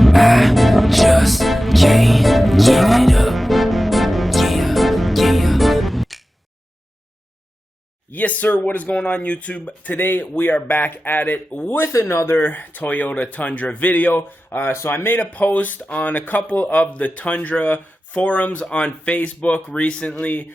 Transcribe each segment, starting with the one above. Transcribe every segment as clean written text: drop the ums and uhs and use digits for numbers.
I just can't give it up. Yeah, yeah. Yes, sir. What is going on, YouTube? Today we are back at it with another Toyota Tundra video. So I made a post on a couple of the Tundra forums on Facebook recently,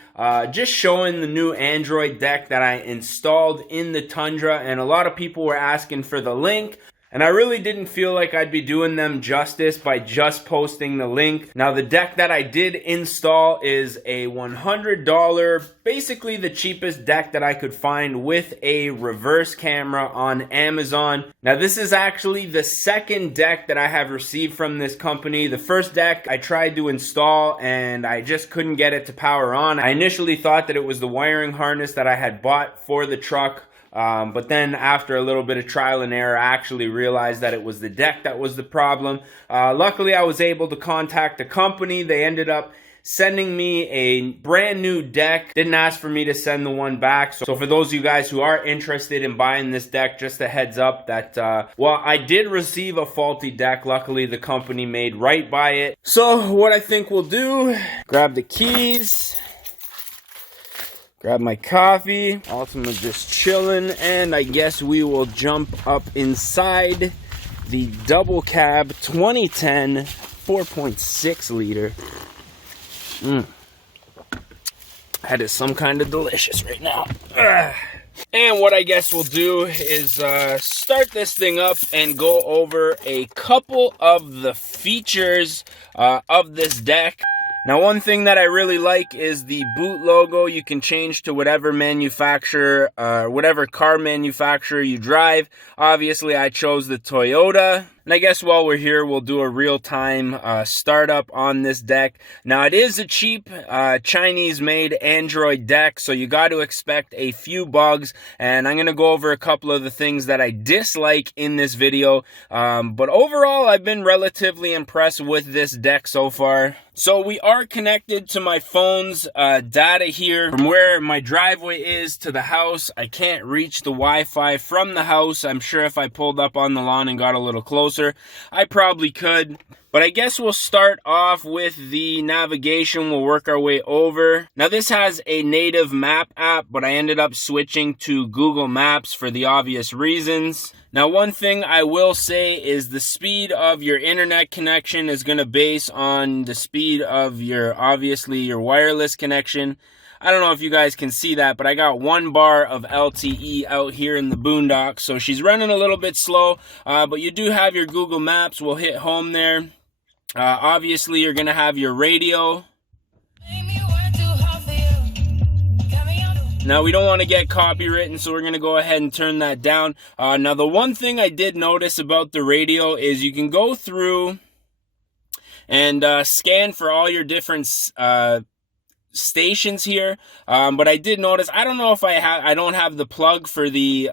just showing the new Android deck that I installed in the Tundra, and a lot of people were asking for the link. And I really didn't feel like I'd be doing them justice by just posting the link. Now, the deck that I did install is a $100, basically the cheapest deck that I could find with a reverse camera on Amazon. Now, this is actually the second deck that I have received from this company. The first deck I tried to install and I just couldn't get it to power on. I initially thought that it was the wiring harness that I had bought for the truck. But then after a little bit of trial and error, I actually realized that it was the deck that was the problem. Luckily, I was able to contact the company. They ended up sending me a brand new deck. Didn't ask for me to send the one back. So for those of you guys who are interested in buying this deck, just a heads up that, well, I did receive a faulty deck. Luckily, the company made right by it. So what I think we'll do, grab the keys, grab my coffee, ultimately just chilling, and I guess we will jump up inside the double cab 2010 4.6 liter. That is some kind of delicious right now. And what I guess we'll do is start this thing up and go over a couple of the features of this deck. Now, one thing that I really like is the boot logo. You can change to whatever manufacturer, whatever car manufacturer you drive. Obviously, I chose the Toyota. And I guess while we're here, we'll do a real-time startup on this deck. Now, it is a cheap Chinese-made Android deck, so you got to expect a few bugs. And I'm going to go over a couple of the things that I dislike in this video. But overall, I've been relatively impressed with this deck so far. So we are connected to my phone's data here. From where my driveway is to the house, I can't reach the Wi-Fi from the house. I'm sure if I pulled up on the lawn and got a little closer, I probably could. But I guess we'll start off with the navigation. We'll work our way over. Now, this has a native map app, but I ended up switching to Google Maps for the obvious reasons. Now, one thing I will say is the speed of your internet connection is going to base on the speed of obviously your wireless connection. I don't know if you guys can see that, but I got 1 bar of LTE out here in the boondocks, so she's running a little bit slow, but you do have your Google Maps. We'll hit home there. Obviously, you're going to have your radio. Now, we don't want to get copywritten, so we're going to go ahead and turn that down. Now, the one thing I did notice about the radio is you can go through and scan for all your different stations here, but I did notice, I don't know if I don't have the plug for the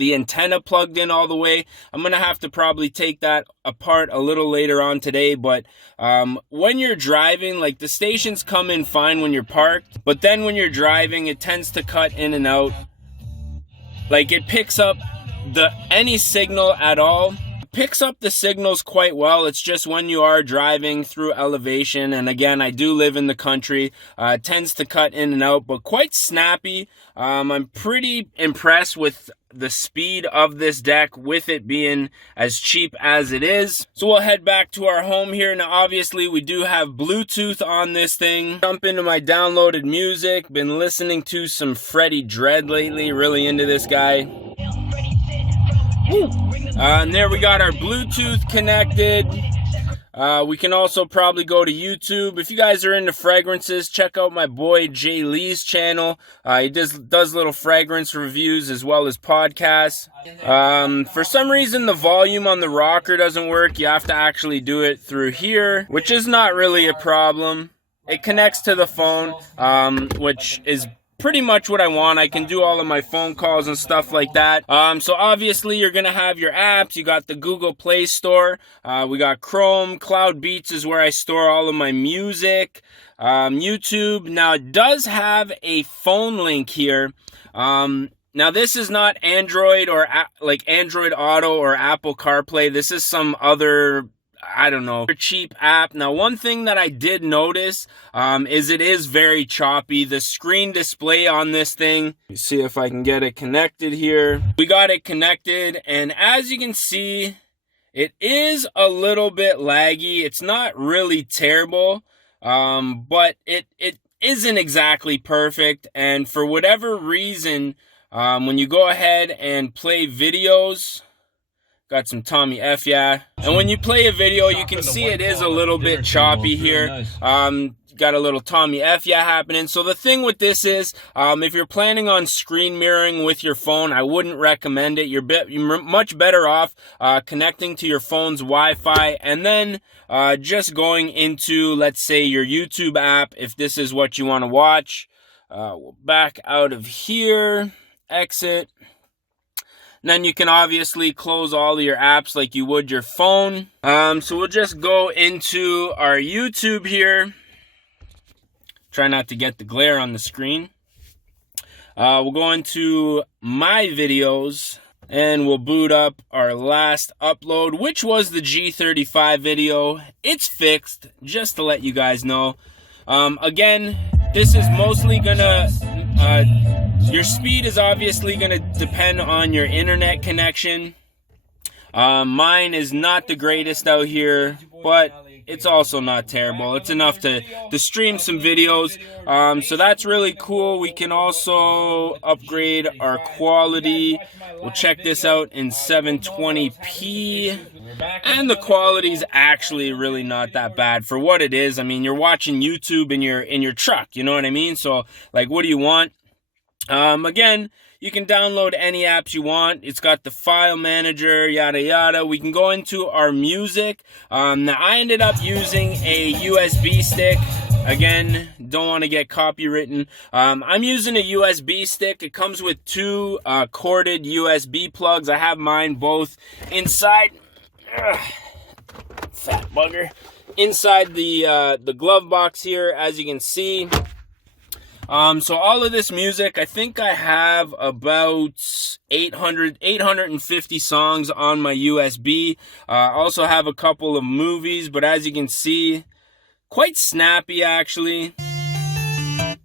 antenna plugged in all the way. I'm gonna have to probably take that apart a little later on today. But when you're driving, like, the stations come in fine when you're parked, but then when you're driving, it tends to cut in and out. Like, it picks up any signal at all. Picks up the signals quite well. It's just when you are driving through elevation, and again, I do live in the country, it tends to cut in and out, but quite snappy. I'm pretty impressed with the speed of this deck, with it being as cheap as it is. So we'll head back to our home here. Now, obviously, we do have Bluetooth on this thing. Jump into my downloaded music. Been listening to some Freddie Dredd lately. Really into this guy. And there we got our Bluetooth connected. We can also probably go to YouTube. If you guys are into fragrances, check out my boy Jay Lee's channel. He does little fragrance reviews as well as podcasts. For some reason, the volume on the rocker doesn't work. You have to actually do it through here, which is not really a problem. It connects to the phone, which is pretty much what I want. I can do all of my phone calls and stuff like that. So obviously you're gonna have your apps. You got the Google Play Store. We got Chrome. Cloud Beats is where I store all of my music. YouTube. Now, it does have a phone link here. Now, this is not Android or like Android Auto or Apple CarPlay. This is some other, I don't know, cheap app. Now, one thing that I did notice is it is very choppy. The screen display on this thing, let's see if I can get it connected here. We got it connected, and as you can see, it is a little bit laggy. It's not really terrible, but it isn't exactly perfect. And for whatever reason, when you go ahead and play videos, got some Tommy F, yeah. And when you play a video, you can see it is a little bit choppy here. Got a little Tommy F, yeah, happening. So the thing with this is, if you're planning on screen mirroring with your phone, I wouldn't recommend it. You're much better off connecting to your phone's Wi-Fi and then just going into, let's say, your YouTube app if this is what you want to watch. We'll back out of here, exit. And then you can obviously close all of your apps like you would your phone. So we'll just go into our YouTube here. Try not to get the glare on the screen. We'll go into my videos and we'll boot up our last upload, which was the G35 video. It's fixed, just to let you guys know. Again, this is mostly gonna, your speed is obviously gonna depend on your internet connection. Mine is not the greatest out here, but it's also not terrible. It's enough to stream some videos. So that's really cool. We can also upgrade our quality. We'll check this out in 720p. And the quality is actually really not that bad for what it is. I mean, you're watching YouTube in your truck, you know what I mean? So, like, what do you want? Again, you can download any apps you want. It's got the file manager, yada yada. We can go into our music. Now, I ended up using a USB stick. Again, don't want to get copywritten. I'm using a USB stick. It comes with two corded USB plugs. I have mine both inside. Fat bugger. Inside the glove box here, as you can see. So all of this music, I think I have about 850 songs on my USB. Also have a couple of movies, but as you can see, quite snappy actually. A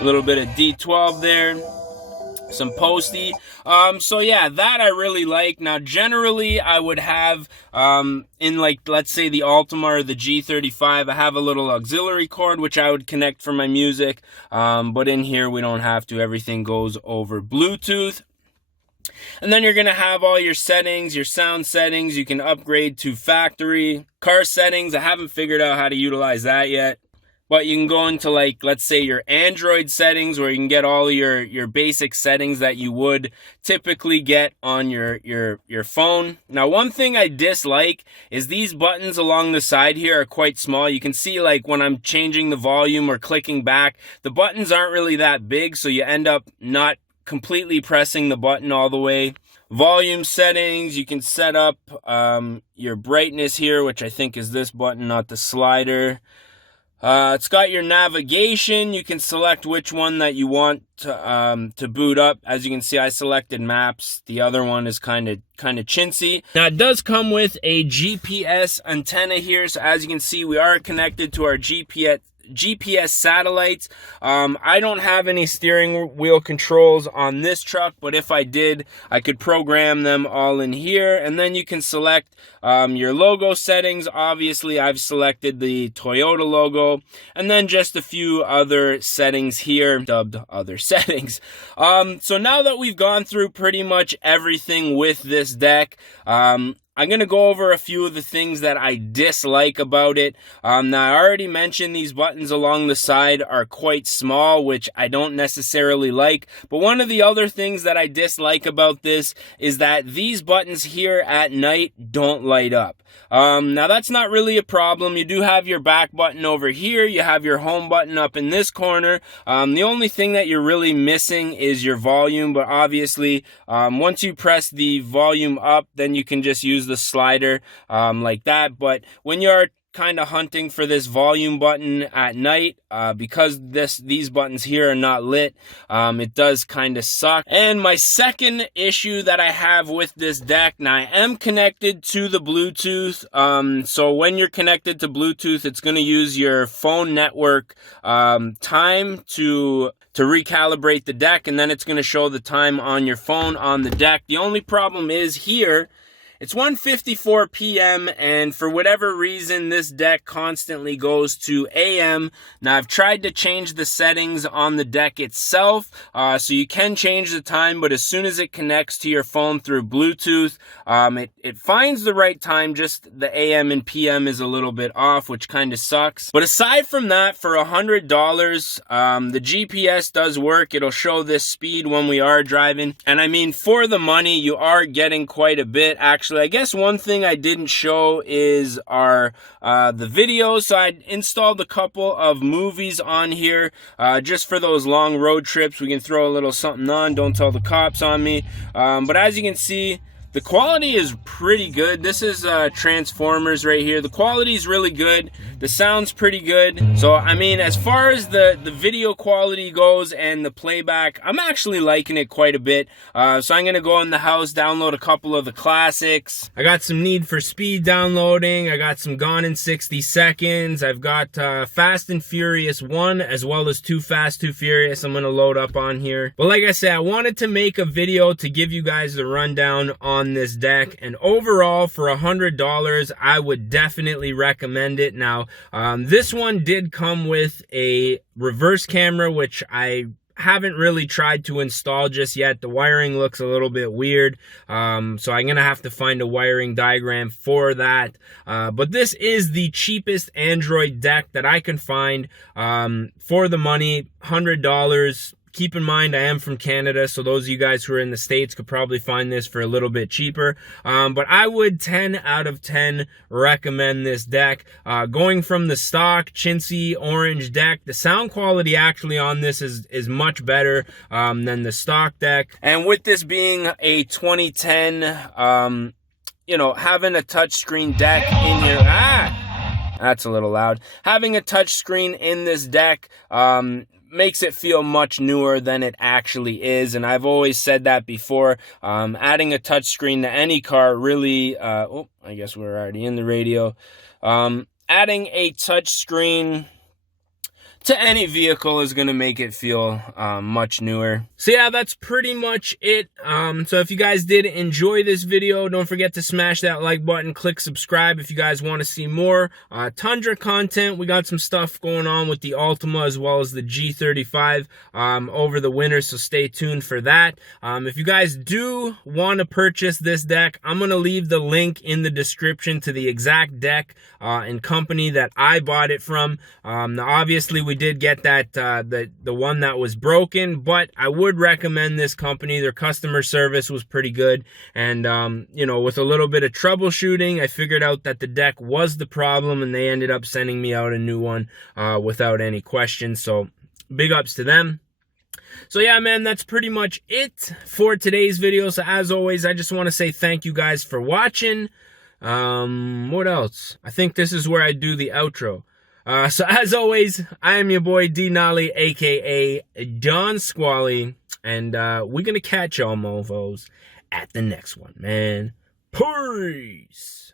little bit of D12 there. Some posty. So yeah, that I really like. Now, generally, I would have, in like, let's say the Altima or the G35, I have a little auxiliary cord, which I would connect for my music. But in here, we don't have to. Everything goes over Bluetooth. And then you're going to have all your settings, your sound settings. You can upgrade to factory. Car settings, I haven't figured out how to utilize that yet. But you can go into, like, let's say your Android settings, where you can get all of your basic settings that you would typically get on your phone. Now, one thing I dislike is these buttons along the side here are quite small. You can see, like, when I'm changing the volume or clicking back, the buttons aren't really that big, so you end up not completely pressing the button all the way. Volume settings, you can set up your brightness here, which I think is this button, not the slider. It's got your navigation. You can select which one that you want to boot up. As you can see, I selected maps. The other one is kind of chintzy. Now, it does come with a GPS antenna here. So as you can see, we are connected to our GPS satellites. I don't have any steering wheel controls on this truck, but if I did, I could program them all in here. And then you can select your logo settings. Obviously, I've selected the Toyota logo, and then just a few other settings here, dubbed other settings. So now that we've gone through pretty much everything with this deck, I'm going to go over a few of the things that I dislike about it. Now, I already mentioned these buttons along the side are quite small, which I don't necessarily like. But one of the other things that I dislike about this is that these buttons here at night don't light up. Now, that's not really a problem. You do have your back button over here. You have your home button up in this corner. The only thing that you're really missing is your volume. But obviously, once you press the volume up, then you can just use the slider like that. But when you're kind of hunting for this volume button at night because these buttons here are not lit. It does kind of suck. And my second issue that I have with this deck, now I am connected to the Bluetooth. So when you're connected to Bluetooth, it's going to use your phone network time to recalibrate the deck, and then it's going to show the time on your phone on the deck. The only problem is here, it's 1:54 p.m. and for whatever reason, this deck constantly goes to AM. Now, I've tried to change the settings on the deck itself, so you can change the time, but as soon as it connects to your phone through Bluetooth, it finds the right time, just the AM and PM is a little bit off, which kind of sucks. But aside from that, for $100, the GPS does work. It'll show this speed when we are driving, and I mean, for the money, you are getting quite a bit. Actually, I guess one thing I didn't show is the videos. So I installed a couple of movies on here just for those long road trips. We can throw a little something on. Don't tell the cops on me. But as you can see, the quality is pretty good. This is Transformers right here. The quality is really good. The sound's pretty good. So, I mean, as far as the video quality goes and the playback, I'm actually liking it quite a bit. So I'm going to go in the house, download a couple of the classics. I got some Need for Speed downloading. I got some Gone in 60 Seconds. I've got Fast and Furious 1 as well as Too Fast, Too Furious. I'm going to load up on here. But like I said, I wanted to make a video to give you guys the rundown on this deck, and overall for $100 I would definitely recommend it. Now this one did come with a reverse camera, which I haven't really tried to install just yet. The wiring looks a little bit weird, so I'm gonna have to find a wiring diagram for that, but this is the cheapest Android deck that I can find for the money. $100. Keep in mind, I am from Canada, so those of you guys who are in the States could probably find this for a little bit cheaper. But I would 10 out of 10 recommend this deck. Going from the stock chintzy orange deck, the sound quality actually on this is much better than the stock deck. And with this being a 2010, you know, having a touchscreen deck in here, that's a little loud. Having a touchscreen in this deck, makes it feel much newer than it actually is, and I've always said that before. Adding a touchscreen to any car really, oh, I guess we're already in the radio. Adding a touchscreen to any vehicle is going to make it feel much newer. So yeah, that's pretty much it. So if you guys did enjoy this video, don't forget to smash that like button, click subscribe if you guys want to see more Tundra content. We got some stuff going on with the Altima as well as the G35 over the winter, so stay tuned for that. If you guys do want to purchase this deck, I'm going to leave the link in the description to the exact deck and company that I bought it from. Now obviously we did get that the one that was broken, but I would recommend this company. Their customer service was pretty good, and you know, with a little bit of troubleshooting, I figured out that the deck was the problem, and they ended up sending me out a new one without any questions. So big ups to them. So yeah, man, that's pretty much it for today's video. So as always, I just want to say thank you guys for watching. What else? I think this is where I do the outro. So as always, I am your boy D Nolly, aka Don Squally, and we're gonna catch y'all mofos at the next one, man. Peace.